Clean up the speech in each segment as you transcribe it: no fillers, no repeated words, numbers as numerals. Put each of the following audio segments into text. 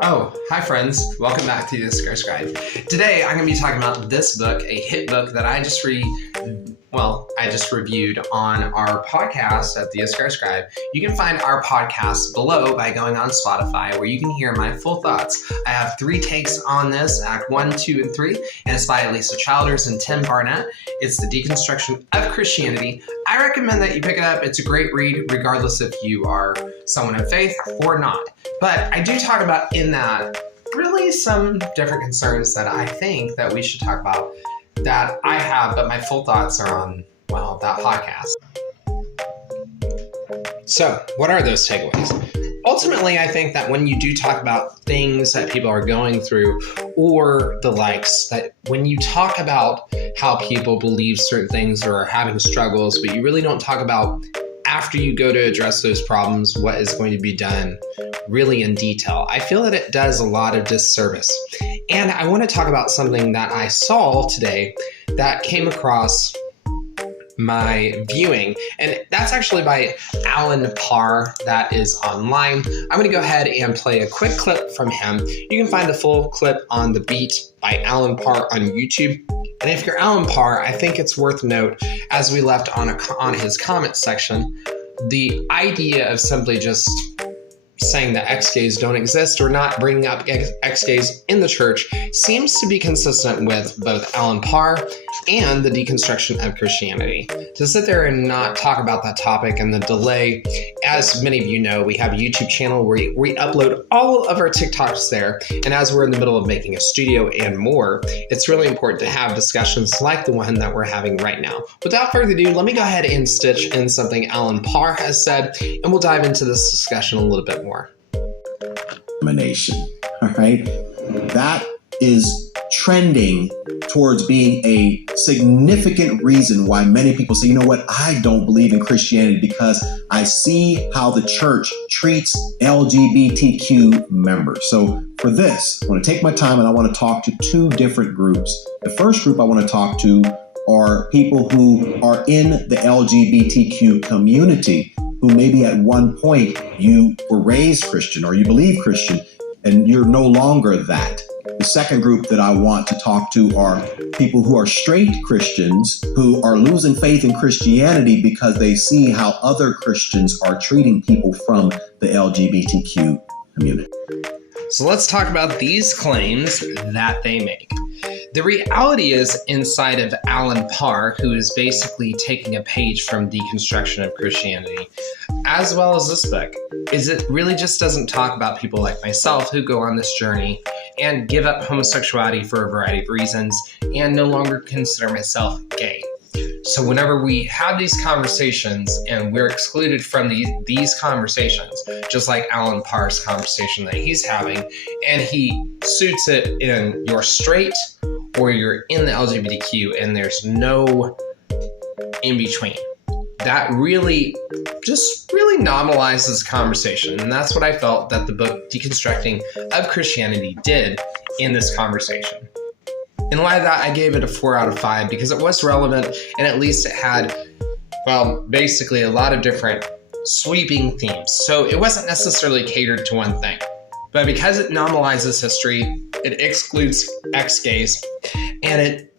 Oh, hi friends. Welcome back to the Deconstruction. Today I'm going to be talking about this book, a hit book that I just reviewed on our podcast at the Deconstruction. You can find our podcast below by going on Spotify, where you can hear my full thoughts. I have 3 takes on this, Act 1, 2, and 3, and it's by Lisa Childers and Tim Barnett. It's the Deconstruction of Christianity. I recommend that you pick it up. It's a great read, regardless if you are someone of faith or not. But I do talk about in that really some different concerns that I think that we should talk about that I have, but my full thoughts are on, that podcast. So, what are those takeaways? Ultimately, I think that when you do talk about things that people are going through or the likes, that when you talk about how people believe certain things or are having struggles, but you really don't talk about after you go to address those problems, what is going to be done really in detail. I feel that it does a lot of disservice. And I want to talk about something that I saw today that came across my viewing, and that's actually by Alan Parr. That is online. I'm going to go ahead and play a quick clip from him. You can find the full clip on The Beat by Alan Parr on YouTube. And if you're Alan Parr, I think it's worth note, as we left on his comment section, the idea of simply just saying that ex-gays don't exist or not bringing up ex-gays in the church seems to be consistent with both Alan Parr and the Deconstruction of Christianity. To sit there and not talk about that topic and the delay, as many of you know, we have a YouTube channel where we upload all of our TikToks there, and as we're in the middle of making a studio and more, it's really important to have discussions like the one that we're having right now. Without further ado, let me go ahead and stitch in something Alan Parr has said, and we'll dive into this discussion a little bit more. All right, that is trending towards being a significant reason why many people say, you know what, I don't believe in Christianity because I see how the church treats LGBTQ members. So for this, I want to take my time and I want to talk to 2 different groups. The first group I want to talk to are people who are in the LGBTQ community, who maybe at one point you were raised Christian or you believe Christian and you're no longer that. The second group that I want to talk to are people who are straight Christians who are losing faith in Christianity because they see how other Christians are treating people from the LGBTQ community. So let's talk about these claims that they make. The reality is, inside of Alan Parr, who is basically taking a page from Deconstruction of Christianity, as well as this book, is it really just doesn't talk about people like myself who go on this journey and give up homosexuality for a variety of reasons and no longer consider myself gay. So whenever we have these conversations and we're excluded from these conversations, just like Alan Parr's conversation that he's having, and he suits it in you're straight or you're in the LGBTQ and there's no in between. That really nominalizes conversation. And that's what I felt that the book Deconstructing of Christianity did in this conversation. In light of that, I gave it a 4 out of 5 because it was relevant and at least it had, basically a lot of different sweeping themes. So it wasn't necessarily catered to one thing. But because it nominalizes history, it excludes ex-gays, and it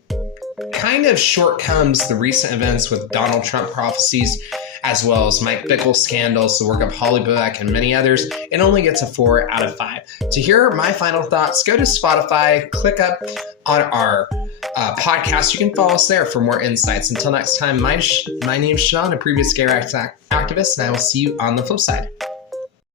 kind of shortcomes the recent events with Donald Trump prophecies, as well as Mike Bickle's scandals, the work of Holly Beck, and many others, it only gets a 4 out of 5. To hear my final thoughts, go to Spotify, click up on our podcast. You can follow us there for more insights. Until next time, my name is Sean, a previous gay rights activist, and I will see you on the flip side.